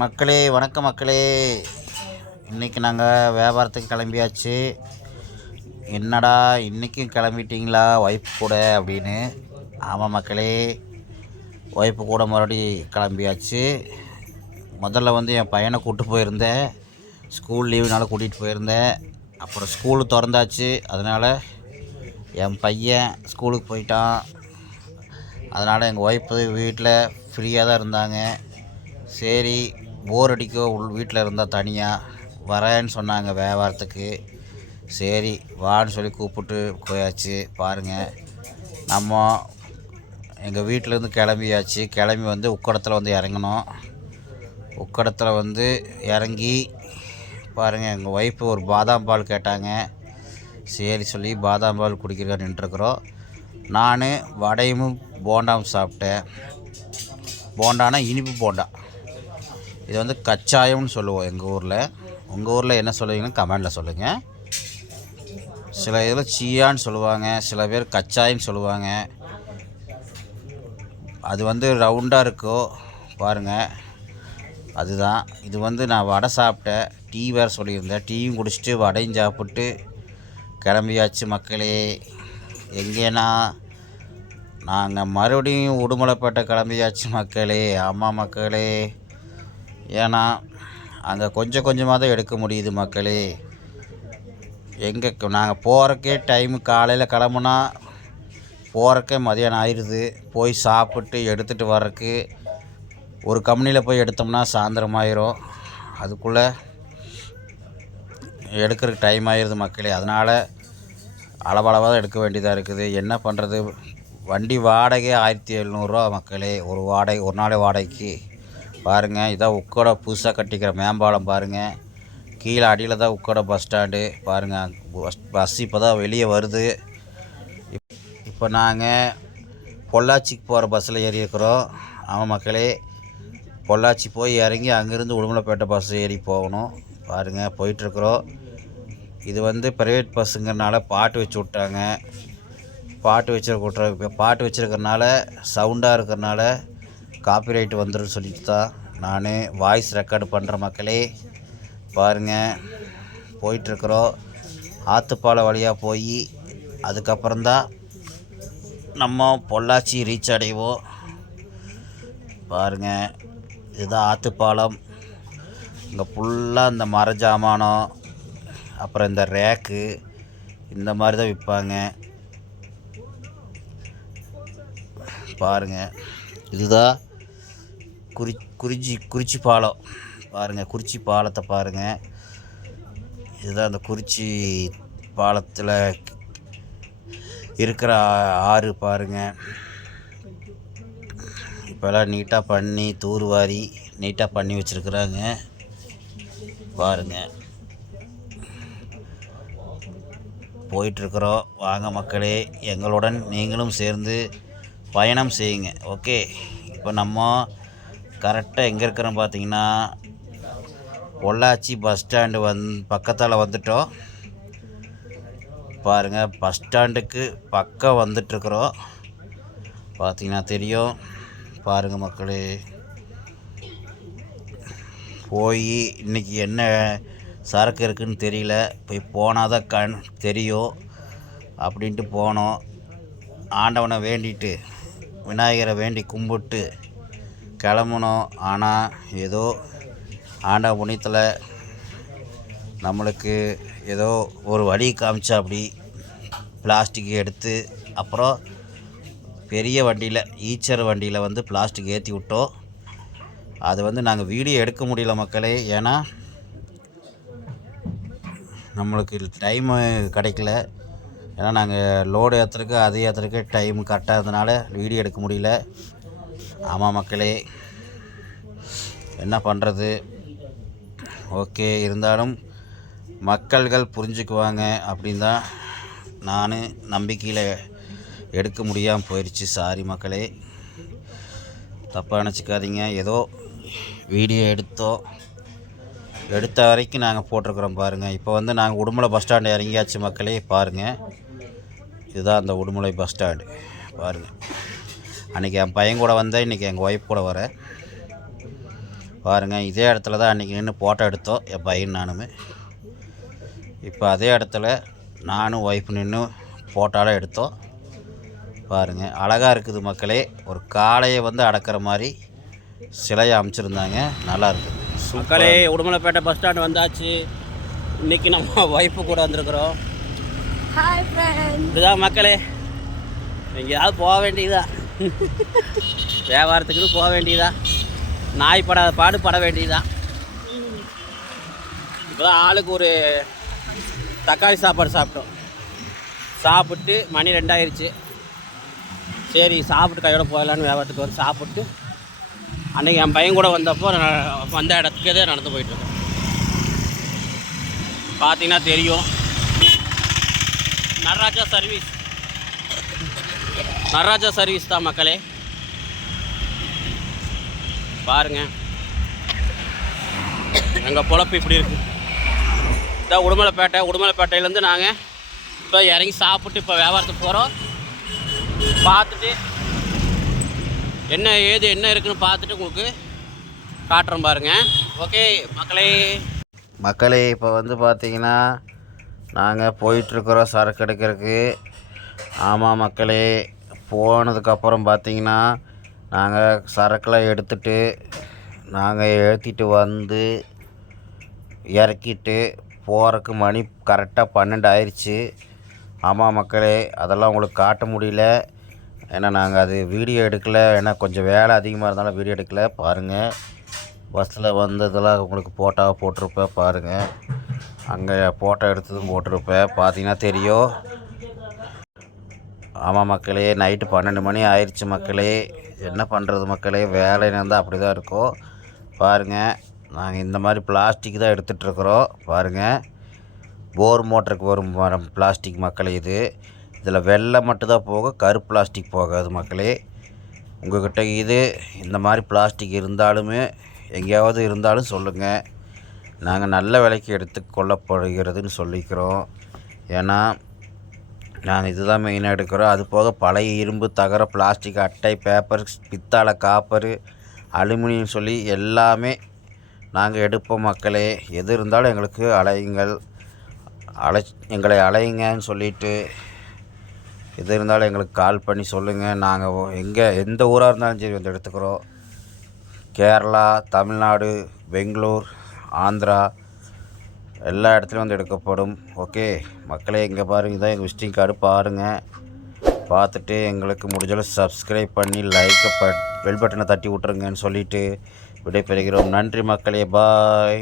மக்களே வணக்கம் மக்களே. இன்றைக்கி நாங்கள் வியாபாரத்துக்கு கிளம்பியாச்சு. என்னடா இன்றைக்கும் கிளம்பிட்டீங்களா? ஒய்ஃப் கூட அப்படின்னு. ஆமாம் மக்களே ஒய்ஃபு கூட மறுபடி கிளம்பியாச்சு. முதல்ல வந்து என் பையனை கூப்பிட்டு போயிருந்தேன். ஸ்கூல் லீவுனால கூட்டிகிட்டு போயிருந்தேன். அப்புறம் ஸ்கூலு திறந்தாச்சு. அதனால் என் பையன் ஸ்கூலுக்கு போயிட்டான். அதனால் எங்கள் ஒய்ஃபு வீட்டில் ஃப்ரீயாக தான் இருந்தாங்க. சரி போர் அடிக்கோ உள் வீட்டில் இருந்தால் தனியாக வரேன்னு சொன்னாங்க வியாபாரத்துக்கு. சரி வான்னு சொல்லி கூப்பிட்டு போயாச்சு. பாருங்கள் நம்ம எங்கள் வீட்டிலேருந்து கிளம்பியாச்சு. கிளம்பி வந்து உக்கடத்தில் வந்து இறங்கணும் உக்கடத்தில் வந்து இறங்கி பாருங்கள் எங்கள் ஒய்ஃபு ஒரு பாதாம் பால் கேட்டாங்க. சரி சொல்லி பாதாம் பால் குடிக்கிறதா நின்றுருக்குறோம். நான் வடையும் போண்டாவும் சாப்பிட்டேன். போண்டானா இனிப்பு போண்டா. இது வந்து கச்சாயம்னு சொல்லுவோம் எங்கள் ஊரில். உங்கள் ஊரில் என்ன சொல்லுவீங்கன்னு கமெண்டில் சொல்லுங்கள் சில இதில் சீயான்னு சொல்லுவாங்க சில பேர் கச்சாயம்னு சொல்லுவாங்க. அது வந்து ரவுண்டாக இருக்கோ பாருங்கள் அதுதான். இது வந்து நான் வடை சாப்பிட்டேன். டீ வேறு சொல்லியிருந்தேன். டீயும் குடிச்சிட்டு வடையும் சாப்பிட்டு கிளம்பியாச்சு மக்களே. எங்கேனா நாங்கள் மறுபடியும் உடுமலைப்பேட்டை கிளம்பியாச்சு மக்களே. ஆமாம் மக்களே. ஏன்னா அங்கே கொஞ்சம் கொஞ்சமாக தான் எடுக்க முடியுது மக்களே. எங்கே நாங்கள் போகிறக்கே டைமு காலையில் கிளம்புனா போகிறக்கே மதியானம் ஆயிடுது போய் சாப்பிட்டு எடுத்துகிட்டு வர்றதுக்கு ஒரு கம்பெனியில் போய் எடுத்தோம்னா சாயந்தரம் ஆயிரும். அதுக்குள்ளே எடுக்கிறதுக்கு டைம் ஆயிடுது மக்களே. அதனால் அளவளவாக தான் எடுக்க வேண்டியதாக இருக்குது. என்ன பண்ணுறது வண்டி வாடகை ஆயிரத்தி எழுநூறுரூவா மக்களே. ஒரு வாடகை ஒரு நாள் வாடகைக்கு. பாருங்கள் இதான் உக்கோட புதுசாக கட்டிக்கிற மேம்பாலம் பாருங்கள் கீழே அடியில் தான் உக்கோட பஸ் ஸ்டாண்டு பாருங்கள் பஸ் பஸ் இப்போ தான் வெளியே வருது. இப்போ நாங்கள் பொள்ளாச்சிக்கு போகிற பஸ்ஸில் ஏறியிருக்கிறோம் அவன் ஆமாம் மக்களே பொள்ளாச்சி போய் இறங்கி அங்கேருந்து உடுமலைப்பேட்டை பஸ் ஏறி போகணும். பாருங்கள் போயிட்டுருக்குறோம் இது வந்து ப்ரைவேட் பஸ்ஸுங்கிறனால பாட்டு வச்சு விட்டாங்க. பாட்டு வச்சிருக்க பாட்டு வச்சுருக்கறனால சவுண்டாக இருக்கிறனால காப்பிரைட் வந்துடும் சொல்லிட்டு தான் நான் வாய்ஸ் ரெக்கார்டு பண்ணுற மக்களே பாருங்கள் போயிட்டுருக்குறோம் ஆற்றுப்பாலம் வழியாக போய் அதுக்கப்புறம்தான் நம்ம பொள்ளாச்சி ரீச் அடைவோம் பாருங்கள் இதுதான் ஆற்றுப்பாலம் இங்கே ஃபுல்லாக இந்த மர ஜாமானம் அப்புறம் இந்த ரேக்கு இந்த மாதிரி தான் விற்பாங்க பாருங்கள் இதுதான் குறி குறிச்சி குறிச்சி பாலம் பாருங்கள் குறிச்சி பாலத்தை பாருங்கள் இதுதான் அந்த குறிச்சி பாலத்தில் இருக்கிற ஆ- ஆறு பாருங்கள் இப்போல்லாம் நீட்டாக பண்ணி தூர்வாரி நீட்டாக பண்ணி வச்சுருக்குறாங்க. பாருங்கள் போயிட்டுருக்குறோம். வாங்க மக்களே எங்களுடன் நீங்களும் சேர்ந்து பயணம் செய்யுங்க. ஓகே? இப்போ நம்ம கரெக்டாக எங்கே இருக்கிறோம் பார்த்தீங்கன்னா பொள்ளாச்சி பஸ் ஸ்டாண்டு வந் பக்கத்தால் வந்துட்டோம். பாருங்கள் பஸ் ஸ்டாண்டுக்கு பக்கம் வந்துட்டுருக்குறோம். பார்த்தீங்கன்னா தெரியும். பாருங்கள் மக்களே. போய் இன்றைக்கி என்ன சரக்கு இருக்குதுன்னு தெரியல. போய் போனால் தான் கண் தெரியும். அப்படின்ட்டு போனோம். ஆண்டவனை வேண்டிட்டு விநாயகரை வேண்டி கும்பிட்டு கிளம்புனோம் ஆனால் ஏதோ ஆண்ட புண்ணியத்தில் நம்மளுக்கு ஏதோ ஒரு வழி காமிச்சா அப்படி பிளாஸ்டிக் எடுத்து அப்புறம் பெரிய வண்டியில் ஈச்சர் வண்டியில் வந்து பிளாஸ்டிக் ஏற்றி விட்டோம். அது வந்து நாங்கள் வீடியோ எடுக்க முடியல மக்களே. ஏன்னா நம்மளுக்கு டைமு கிடைக்கல. ஏன்னா நாங்கள் லோடு ஏற்றுறதுக்கு அது ஏற்றுறதுக்கு டைம் கரெக்டாக இருந்தனால வீடியோ எடுக்க முடியல. ஆமாம் மக்களே. என்ன பண்ணுறது ஓகே இருந்தாலும் மக்கள்கள் புரிஞ்சுக்குவாங்க அப்படின்னு தான் நான் நம்பிக்கையில் எடுக்க முடியாமல் போயிடுச்சு சாரி மக்களே. தப்பாக நினச்சிக்காதீங்க. ஏதோ வீடியோ எடுத்தோம் எடுத்த வரைக்கும் நாங்கள் போட்டிருக்குறோம் பாருங்கள் இப்போ வந்து நாங்கள் உடுமலை பஸ் ஸ்டாண்டு இறங்கியாச்சு மக்களே பாருங்கள் இதுதான் அந்த உடுமலை பஸ் ஸ்டாண்டு பாருங்கள் அன்றைக்கி என் பையன் கூட வந்தேன் இன்றைக்கி எங்கள் ஒய்ஃப் கூட வரேன் பாருங்கள் இதே இடத்துல தான் அன்றைக்கி நின்று ஃபோட்டோ எடுத்தோம் என் பையன் நானுமே. இப்போ அதே இடத்துல நானும் ஒய்ஃப் நின்று ஃபோட்டோலாம் எடுத்தோம். பாருங்கள் அழகாக இருக்குது மக்களே. ஒரு காளையை வந்து அடக்கிற மாதிரி சிலையை அமைச்சிருந்தாங்க. நல்லா இருக்குது மக்களே உடுமலைப்பேட்டை பஸ் ஸ்டாண்ட் வந்தாச்சு. இன்னைக்கு நம்ம ஒய்ஃபு கூட வந்திருக்கிறோம். இதுதான் மக்களே. எங்கேயாவது போக வேண்டியதா வியாபாரத்துக்குன்னு போக வேண்டியதா? நாய் படாத பாடு பட வேண்டியதா? இப்போதான் ஆளுக்கு ஒரு தக்காளி சாப்பாடு சாப்பிட்டோம். சாப்பிட்டு மணி ரெண்டாயிருச்சு. சரி சாப்பிட்டு கையோட போகலான்னு வியாபாரத்துக்கு வந்து சாப்பிட்டு அன்றைக்கி என் பையன் கூட வந்தப்போ நான் வந்த இடத்துக்கே தான் நடந்து போயிட்டுருக்கேன் பார்த்தீங்கன்னா தெரியும். நடராஜா சர்வீஸ். நடராஜா சர்வீஸ் தான் மக்களே. பாருங்கள் எங்கள் பொழப்பு இப்படி இருக்கு. இதான் உடுமலைப்பேட்டை உடுமலைப்பேட்டையிலேருந்து நாங்கள் இப்போ இறங்கி சாப்பிட்டு இப்போ வியாபாரத்துக்கு போகிறோம் பார்த்துட்டு என்ன ஏது என்ன இருக்குன்னு பார்த்துட்டு உங்களுக்கு காட்டுறோம் பாருங்கள் ஓகே மக்களே. மக்களே இப்போ வந்து பார்த்தீங்கன்னா நாங்கள் போயிட்டுருக்குறோம் சரக்கு எடுக்கிறதுக்கு. ஆமாம் மக்களே போனதுக்கப்புறம் பார்த்தீங்கன்னா நாங்கள் சரக்குலாம் எடுத்துட்டு நாங்கள் ஏற்றிட்டு வந்து இறக்கிட்டு போகிறக்கு மணி கரெக்டாக பன்னெண்டு ஆயிடுச்சு ஆமாம் மக்களே அதெல்லாம் உங்களுக்கு காட்ட முடியல. ஏன்னா நாங்கள் அது வீடியோ எடுக்கலை. ஏன்னா கொஞ்சம் வேலை அதிகமாக இருந்தாலும் வீடியோ எடுக்கலை. பாருங்கள் பஸ்ஸில் வந்ததெல்லாம் உங்களுக்கு ஃபோட்டோவை போட்டிருப்பேன் பாருங்கள் அங்கே ஃபோட்டோ எடுத்ததும் போட்டிருப்பேன். பார்த்தீங்கன்னா தெரியும். ஆமாம் மக்களே நைட்டு பன்னெண்டு மணி ஆயிடுச்சு மக்களே. என்ன பண்ணுறது மக்களே வேலைன்னு இருந்தால் அப்படி தான் இருக்கும். பாருங்கள் நாங்கள் இந்த மாதிரி பிளாஸ்டிக் தான் எடுத்துகிட்ருக்குறோம் பாருங்கள் போர் மோட்டருக்கு வரும் மரம் பிளாஸ்டிக் மக்களே இது. இதில் வெள்ளை மட்டும்தான் போகும் கருப்பு பிளாஸ்டிக் போகாது மக்களே. உங்கள்கிட்ட இது இந்த மாதிரி பிளாஸ்டிக் இருந்தாலுமே எங்கேயாவது இருந்தாலும் சொல்லுங்கள் நாங்கள் நல்ல விலைக்கு எடுத்து கொள்ளப்படுகிறதுன்னு சொல்லிக்கிறோம். ஏன்னா நாங்கள் இதுதான் மெயினாக எடுக்கிறோம் அது போக பழைய இரும்பு தகர பிளாஸ்டிக் அட்டை பேப்பர் பித்தாளை காப்பர் அலுமினியம் சொல்லி எல்லாமே நாங்கள் எடுப்போம் மக்களே. எது இருந்தாலும் எங்களுக்கு அலையுங்கள். அலை எங்களை அலையுங்கன்னு சொல்லிட்டு எது இருந்தாலும் எங்களுக்கு கால் பண்ணி சொல்லுங்கள் நாங்கள் எங்கே எந்த ஊராக இருந்தாலும் சரி வந்து எடுத்துக்கிறோம். கேரளா தமிழ்நாடு பெங்களூர் ஆந்திரா எல்லா இடத்துலையும் வந்து எடுக்கப்படும். ஓகே. மக்களே இங்கே பாருங்கள் இதான் எங்கள் விசிட்டிங் கார்டு. பாருங்கள் பார்த்துட்டு எங்களுக்கு முடிஞ்சளவு சப்ஸ்கிரைப் பண்ணி லைக்கை பட் பெல் பட்டனை தட்டி விட்ருங்கன்னு சொல்லிவிட்டு விடைபெறுகிறோம். நன்றி மக்களே பாய்